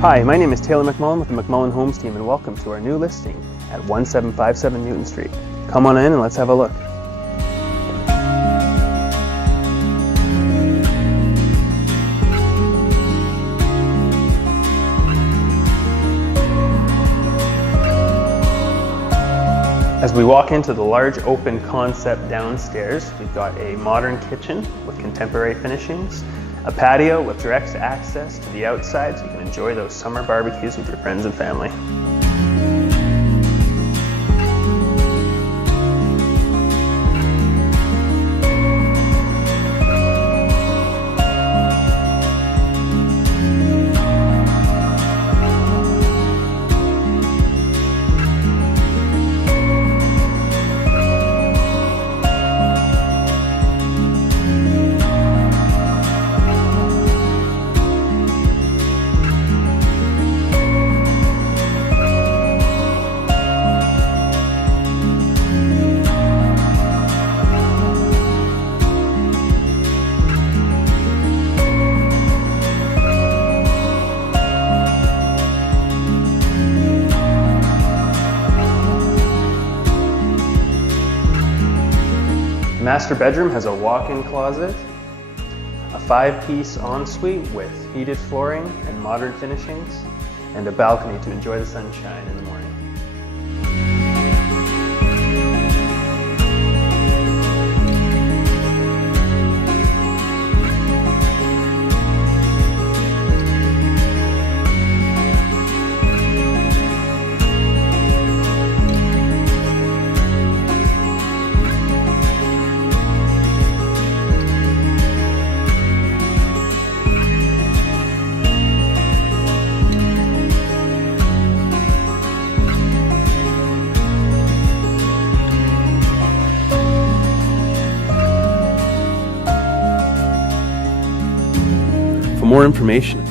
Hi, my name is Taylor McMullen with the McMullen Homes team, and welcome to our new listing at 1757 Newton Street. Come on in and let's have a look. As we walk into the large open concept downstairs, we've got a modern kitchen with contemporary finishings, a patio with direct access to the outside so you can enjoy those summer barbecues with your friends and family. The master bedroom has a walk-in closet, a 5-piece ensuite with heated flooring and modern finishings, and a balcony to enjoy the sunshine in the morning. For more information,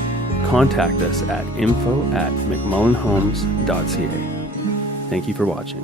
contact us at info@mcmullenhomes.ca. Thank you for watching.